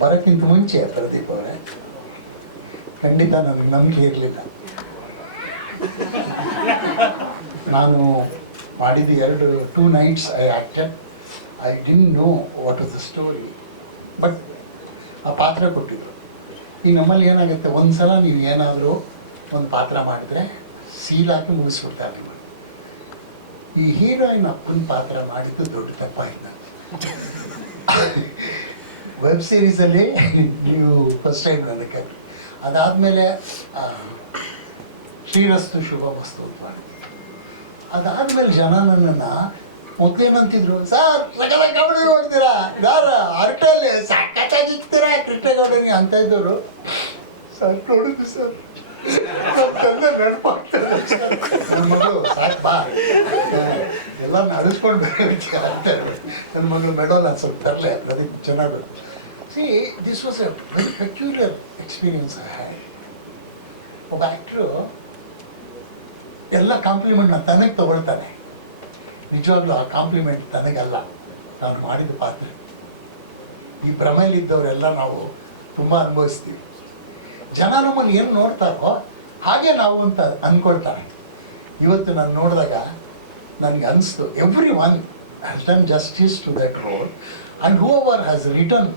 ಬರೋಕ್ಕಿಂತ ಮುಂಚೆ ಪ್ರದೀಪ್ ಅವರೇ ಖಂಡಿತ ನನಗೆ ನಂಬಿಕೆ ಇರಲಿಲ್ಲ. ನಾನು ಮಾಡಿದ 2 nights I acted. I didn't know what is the story, but ಆ ಪಾತ್ರ ಕೊಟ್ಟಿದ್ರು. ಈ ನಮ್ಮಲ್ಲಿ ಏನಾಗುತ್ತೆ, ಒಂದು ಸಲ ನೀವು ಏನಾದರೂ ಒಂದು ಪಾತ್ರ ಮಾಡಿದ್ರೆ ಸೀಲ್ ಹಾಕಿ ಮುಗಿಸ್ಬಿಡ್ತಾರೆ ನೀವು. ಈ ಹೀರೋಯಿನ್ ಅಪ್ಪನ ಪಾತ್ರ ಮಾಡಿದ್ದು ದೊಡ್ಡ ತಪ್ಪಾಯಿತು. ವೆಬ್ ಸೀರೀಸಲ್ಲಿ ನೀವು ಫಸ್ಟ್ ಟೈಮ್ ನನಗೆ, ಅದಾದಮೇಲೆ ಶ್ರೀರಸ್ತು ಶುಭ ಮಸ್ತು ಅಂತ ಮಾಡಿದ್ವಿ. ಅದಾದಮೇಲೆ ಜನ ನನ್ನನ್ನು ಮೊದಲೇನಂತಿದ್ರು, ಸರ್ ಸಕಲ ಕಬಡ್ಡಿ ನೋಡ್ತೀರಾ, ಯಾರು ಅರಟಲ್ಲಿ ಸಕತ್ತಾಗಿರ್ತೀರಾ ಕೃಷ್ಣೇಗೌಡನಿಗೆ ಅಂತ ಇದ್ದವರು. ಸರ್ ನೋಡಿದ್ವಿ ಸರ್, ತಂದೆ ನೆನಪಾಗ್ತಾರೆ. ನನ್ನ ಮಗಳು ಸಾಕು ಬಾ ಎಲ್ಲ ನಡೆಸ್ಕೊಂಡು ಅಂತಾರೆ. ನನ್ನ ಮಗಳು ಮೆಡೋಲ್ ಸ್ವಲ್ಪ ತರಲೆ, ಅದಕ್ಕೆ ಚೆನ್ನಾಗಿ. See this was A very peculiar experience I had. ಒಬ್ಬ ಆ್ಯಕ್ಟ್ರು ಎಲ್ಲ ಕಾಂಪ್ಲಿಮೆಂಟ್ನ ತನಗೆ ತಗೊಳ್ತಾನೆ. ನಿಜವಾಗ್ಲೂ ಆ ಕಾಂಪ್ಲಿಮೆಂಟ್ ತನಗಲ್ಲ, ನಾನು ಮಾಡಿದ ಪಾತ್ರ. ಈ ಭ್ರಮೆಯಲ್ಲಿದ್ದವರೆಲ್ಲ ನಾವು ತುಂಬ ಅನುಭವಿಸ್ತೀವಿ. ಜನ ನಮ್ಮನ್ನು ಏನು ನೋಡ್ತಾರೋ ಹಾಗೆ ನಾವು ಅಂತ ಅಂದ್ಕೊಳ್ತಾರೆ. ಇವತ್ತು ನಾನು ನೋಡಿದಾಗ ನನಗೆ ಅನಿಸ್ತು, everyone has done justice to that role and whoever has written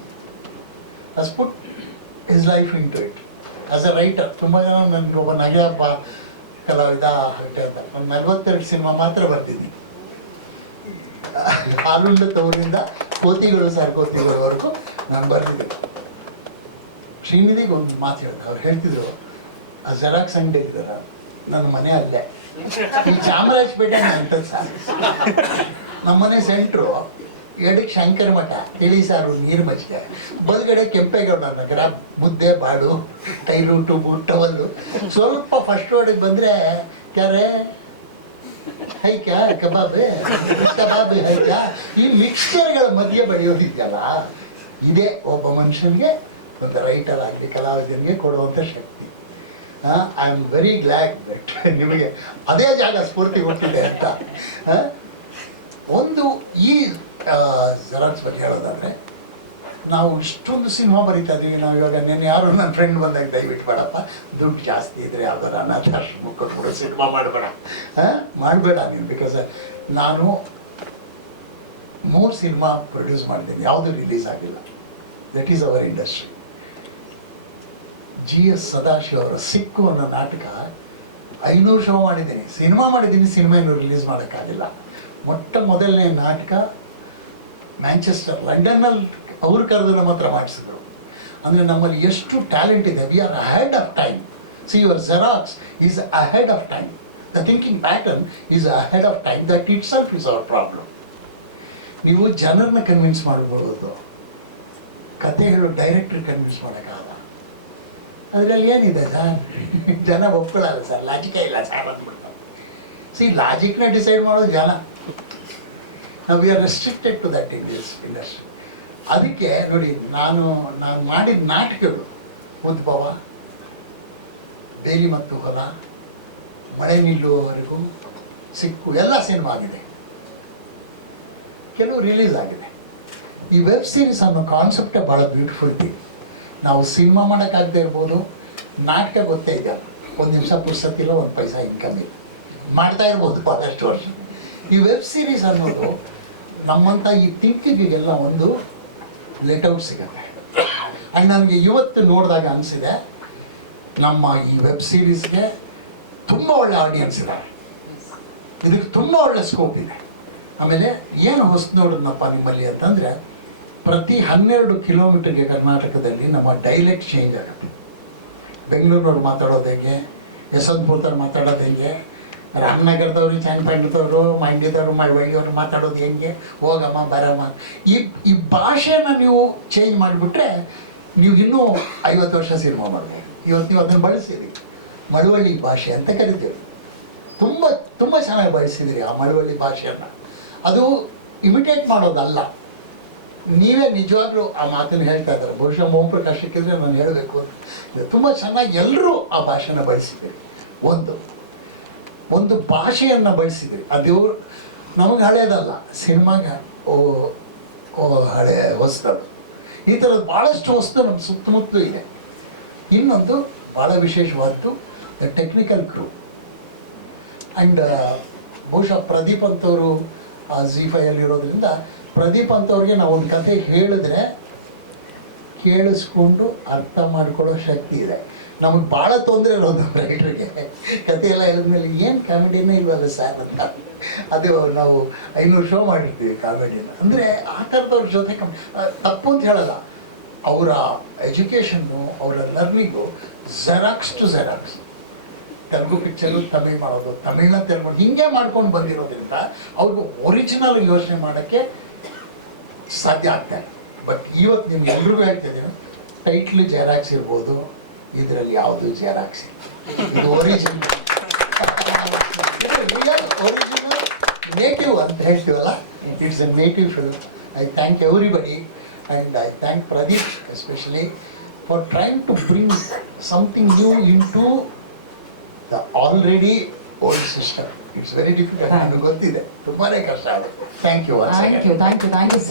has put his life into it as a writer. ತುಂಬ ಜನ ನನಗೆ ಒಬ್ಬ ನಗೆಯಪ್ಪ ಕಲಾವಿದ ಅಂತ ಒಂದು 42 ಸಿನಿಮಾ ಮಾತ್ರ ಬರ್ತಿದ್ದೀನಿ. ಹಾಲುಂಡ ತವರಿಂದ ಕೋತಿಗಳು ಸರ್ ಕೋತಿಗಳವರೆಗೂ ನಾನು ಬರ್ತಿದ್ದೆ. ಶ್ರೀನಿಧಿಗೆ ಒಂದು ಮಾತು ಹೇಳಿದೆ, ಅವ್ರು ಹೇಳ್ತಿದ್ರು, ಆ ಜೆರಾಕ್ಸ್ ಅಂಗಡಿ ಇದ್ದಾರ ನನ್ನ ಮನೆ ಅಲ್ಲೇ, ಈ ಚಾಮರಾಜಪೇಟೆ ಅಂತ ಸರ್. ನಮ್ಮನೆ ಸೆಂಟ್ರು ಎಡಕ್ಕೆ ಶಂಕರ ಮಠ, ತಿಳಿ ಸಾರು, ನೀರು ಮಜ್ಜಿಗೆ, ಬಲಗಡೆ ಕೆಂಪೇಗೌಡ ನಗರ, ಮುದ್ದೆ ಬಾಡು, ಟೈರು ಟೂಬು ಟವಲ್ಲು. ಸ್ವಲ್ಪ ಫಸ್ಟ್ ರೋಡಿಗೆ ಬಂದರೆ ಕ್ಯಾರೆ ಹೈಕ್ಯಾ ಕಬಾಬೆ ಕಬಾಬೆ ಹೈಕ್ಯಾ, ಈ ಮಿಕ್ಸ್ಚರ್ಗಳ ಮಧ್ಯೆ ಬೆಳೆಯೋದಿದೆಯಲ್ಲ, ಇದೇ ಒಬ್ಬ ಮನುಷ್ಯನಿಗೆ, ಒಂದು ರೈಟರ್ ಆಗಲಿ ಕಲಾವಿದನಿಗೆ ಕೊಡುವಂಥ ಶಕ್ತಿ. I am very glad that ನಿಮಗೆ ಅದೇ ಜಾಗ ಸ್ಫೂರ್ತಿ ಕೊಟ್ಟಿದೆ ಅಂತ. ಒಂದು ಈ ಜೆರಾಕ್ಸ್ ಬಗ್ಗೆ ಹೇಳೋದಾದರೆ, ನಾವು ಇಷ್ಟೊಂದು ಸಿನಿಮಾ ಬರೀತಾ ಇದ್ದೀವಿ. ನಾವು ಇವಾಗ ನೆನ್ನೆ ಯಾರು ನನ್ನ ಫ್ರೆಂಡ್ ಬಂದಾಗ, ದಯವಿಟ್ಟು ಬೇಡಪ್ಪ, ದುಡ್ಡು ಜಾಸ್ತಿ ಇದ್ದರೆ ಯಾವ್ದಾರ ಅನಾಥಾಶ್ರಮಕ್ಕೆ ಕೊಟ್ಬಿಡೋ ಸಿನಿಮಾ ಮಾಡಬೇಡ ಮಾಡಬೇಡ ನೀನು. ಬಿಕಾಸ್ ನಾನು 3 ಸಿನಿಮಾ ಪ್ರೊಡ್ಯೂಸ್ ಮಾಡಿದ್ದೀನಿ, ಯಾವುದೂ ರಿಲೀಸ್ ಆಗಿಲ್ಲ. That is our industry. GS Sadashiva ಅವರ ಸಿಕ್ಕು ಅನ್ನೋ ನಾಟಕ 500 ಶೋ ಮಾಡಿದ್ದೀನಿ, ಸಿನಿಮಾ ಮಾಡಿದ್ದೀನಿ, ಸಿನಿಮಾ ಇನ್ನೂ ರಿಲೀಸ್ ಮಾಡೋಕ್ಕಾಗಿಲ್ಲ. ಮೊಟ್ಟ ಮೊದಲನೇ ನಾಟಕ ಮ್ಯಾಂಚೆಸ್ಟರ್, ಲಂಡನ್ನಲ್ಲಿ ಅವ್ರು ಕರೆದು ನಮ್ಮ ಹತ್ರ ಮಾಡಿಸಿದ್ರು. ಅಂದರೆ ನಮ್ಮಲ್ಲಿ ಎಷ್ಟು ಟ್ಯಾಲೆಂಟ್ ಇದೆ. We are ahead of time. See your xerox is ahead of time. The thinking pattern is ahead of time. That it self is our problem. ನೀವು ಜನರನ್ನ ಕನ್ವಿನ್ಸ್ ಮಾಡ್ಬೋದು, ಕತೆ ಹೇಳೋ ಡೈರೆಕ್ಟ್ರಿಗೆ ಕನ್ವಿನ್ಸ್ ಮಾಡೋಕ್ಕಾಗಲ್ಲ. ಅದರಲ್ಲಿ ಏನಿದೆ ಸರ್, ಜನ ಒಪ್ಕೊಳ್ಳಲ್ಲ ಸರ್, ಲಾಜಿಕೇ ಇಲ್ಲ ಸರ್ ಅಂದ್ಬಿಡ್ತಾರೆ. ಸಿ ಲಾಜಿಕ್ನ ಡಿಸೈಡ್ ಮಾಡೋದು ಜನ. ನಾವು we are restricted to that in this industry. ಅದಕ್ಕೆ ನೋಡಿ, ನಾನು ಮಾಡಿದ ನಾಟಕಗಳು ಉದ್ಭವ, ಬೇಲಿ ಮತ್ತು ಹೊಲ, ಮಳೆ ನಿಲ್ಲುವವರೆಗೂ, ಸಿಕ್ಕು ಎಲ್ಲ ಸಿನಿಮಾ ಆಗಿದೆ, ಕೆಲವು ರಿಲೀಸ್ ಆಗಿದೆ. ಈ ವೆಬ್ ಸೀರೀಸ್ ಅನ್ನೋ ಕಾನ್ಸೆಪ್ಟೇ ಭಾಳ ಬ್ಯೂಟಿಫುಲ್ ಥಿಂಗ್. ನಾವು ಸಿನಿಮಾ ಮಾಡೋಕ್ಕಾಗದೇ ಇರ್ಬೋದು, ನಾಟಕ ಗೊತ್ತೇ ಇದೆ, ಒಂದು ನಿಮಿಷ ಪುರ್ಸತ್ತಿಲ್ಲ, 1 ಪೈಸಾ ಇನ್ಕಮ್ ಇಲ್ಲ, ಮಾಡ್ತಾ ಇರ್ಬೋದು ಭಾಳಷ್ಟು ವರ್ಷ. ಈ ವೆಬ್ ಸೀರೀಸ್ ಅನ್ನೋದು ನಮ್ಮಂಥ ಈ ಥಿಂಕಿಂಗಿಗೆಲ್ಲ ಒಂದು ಲೇಟೌಟ್ ಸಿಗುತ್ತೆ. ಆ್ಯಂಡ್ ನನಗೆ ಇವತ್ತು ನೋಡಿದಾಗ ಅನಿಸಿದೆ, ನಮ್ಮ ಈ ವೆಬ್ ಸೀರೀಸ್ಗೆ ತುಂಬ ಒಳ್ಳೆ ಆಡಿಯನ್ಸ್ ಇದೆ, ಇದಕ್ಕೆ ತುಂಬ ಒಳ್ಳೆ ಸ್ಕೋಪ್ ಇದೆ. ಆಮೇಲೆ ಏನು ಹೊಸ ನೋಡೋಣಪ್ಪ ನಿಮ್ಮಲ್ಲಿ ಅಂತಂದರೆ, ಪ್ರತಿ 12 ಕಿಲೋಮೀಟರ್ಗೆ ಕರ್ನಾಟಕದಲ್ಲಿ ನಮ್ಮ ಡೈಲೆಕ್ಟ್ ಚೇಂಜ್ ಆಗುತ್ತೆ. ಬೆಂಗಳೂರಿನವ್ರು ಮಾತಾಡೋದು ಹೆಂಗೆ, ಯಶವಂತಪುರದವ್ರು ಮಾತಾಡೋದು ಹೆಂಗೆ, ರಾಮನಗರದವರು, ಚನ್ನಪಟ್ಟಣದವರು, ಮಂಡ್ಯದವರು, ಮಳವಳ್ಳಿಯವರು ಮಾತಾಡೋದು ಹೆಂಗೆ, ಹೋಗಮ್ಮ ಬರಮ್ಮ, ಈ ಭಾಷೆನ ನೀವು ಚೇಂಜ್ ಮಾಡಿಬಿಟ್ರೆ ನೀವು ಇನ್ನೂ 50 ವರ್ಷ ಸಿನಿಮಾ ಮಾಡ್ಬೋದು. ಇವತ್ತು ನೀವು ಅದನ್ನು ಬಳಸಿರಿ, ಮಳವಳ್ಳಿ ಭಾಷೆ ಅಂತ ಕರಿತೀವಿ. ತುಂಬ ತುಂಬ ಚೆನ್ನಾಗಿ ಬಳಸಿದಿರಿ ಆ ಮಳವಳ್ಳಿ ಭಾಷೆಯನ್ನು. ಅದು ಇಮಿಟೇಟ್ ಮಾಡೋದಲ್ಲ, ನೀವೇ ನಿಜವಾಗ್ಲೂ ಆ ಮಾತನ್ನು ಹೇಳ್ತಾ ಇದ್ದಾರೆ. ಬಹುಶಃ ಓಂಪ್ರಕಾಶ್ ಸಿಕ್ಕಿದ್ರೆ ನಾನು ಹೇಳಬೇಕು ಅಂತ. ತುಂಬ ಚೆನ್ನಾಗಿ ಎಲ್ಲರೂ ಆ ಭಾಷೆನ ಬಳಸಿದ್ದೀರಿ. ಒಂದು ಭಾಷೆಯನ್ನು ಬಳಸಿದ್ರಿ, ಅದು ನಮಗೆ ಹಳೇದಲ್ಲ, ಸಿನಿಮಾಗೆ ಓ ಹಳೆ ಹೊಸದು. ಈ ಥರದ್ದು ಭಾಳಷ್ಟು ವಸ್ತು ನಮ್ಮ ಸುತ್ತಮುತ್ತಲೂ ಇದೆ. ಇನ್ನೊಂದು ಭಾಳ ವಿಶೇಷವಾದ್ದು ದ ಟೆಕ್ನಿಕಲ್ ಕ್ರೂ. ಆ್ಯಂಡ್ ಬಹುಶಃ ಪ್ರದೀಪ್ ಅಂತವರು ZEE5 ಇರೋದ್ರಿಂದ ಪ್ರದೀಪ್ ಅಂತವ್ರಿಗೆ ನಾವು ಒಂದು ಕತೆ ಹೇಳಿದ್ರೆ ಕೇಳಿಸ್ಕೊಂಡು ಅರ್ಥ ಮಾಡ್ಕೊಳ್ಳೋ ಶಕ್ತಿ ಇದೆ. ನಮಗೆ ಭಾಳ ತೊಂದರೆ ಇರೋದು ರೈಟ್ರಿಗೆ, ಕತೆ ಎಲ್ಲ ಹೇಳಿದ್ಮೇಲೆ ಏನು ಕಾಮಿಡಿನೇ ಇಲ್ವಲ್ಲ ಸರ್ ಅಂತ. ಅದೇ ನಾವು 500 ಶೋ ಮಾಡಿರ್ತೀವಿ ಕಾಮಿಡಿನ. ಅಂದರೆ ಆ ಥರದವ್ರ ಜೊತೆ ತಪ್ಪು ಅಂತ ಹೇಳಲ್ಲ, ಅವರ ಎಜುಕೇಷನ್ನು ಅವರ learning xerox to xerox. Telugu picture Tamil ಮಾಡೋದು, ತಮಿಳ್ನ ತೆಲುಗು ಹಿಂಗೆ ಮಾಡ್ಕೊಂಡು ಬಂದಿರೋದ್ರಿಂದ ಅವ್ರಿಗೆ ಒರಿಜಿನಲ್ ಯೋಚನೆ ಮಾಡೋಕ್ಕೆ ಸಾಧ್ಯ ಆಗ್ತಾರೆ. ಬಟ್ ಇವತ್ತು ನಿಮ್ಗೆ ಎಲ್ರಿಗೂ ಹೇಳ್ತಿದ್ದೀನಿ, ಟೈಟ್ಲ್ ಜೆರಾಕ್ಸ್ ಇರ್ಬೋದು, ಇದರಲ್ಲಿ ಯಾವುದು ಜೆರಾಕ್ಸ್ ಇದು ಒರಿಜಿನಲ್, ರಿಯಲ್ ಒರಿಜಿನಲ್ ನೇಟಿವ್ ಅಂತ ಹೇಳ್ತೀವಲ್ಲ, it's a native film. I thank everybody and I thank Pradeep especially for trying to bring something new into the already old system. It's very difficult, ನನಗೆ ಗೊತ್ತಿದೆ, ತುಂಬಾ ಕಷ್ಟ ಆಗುತ್ತೆ. Thank you. Thank you so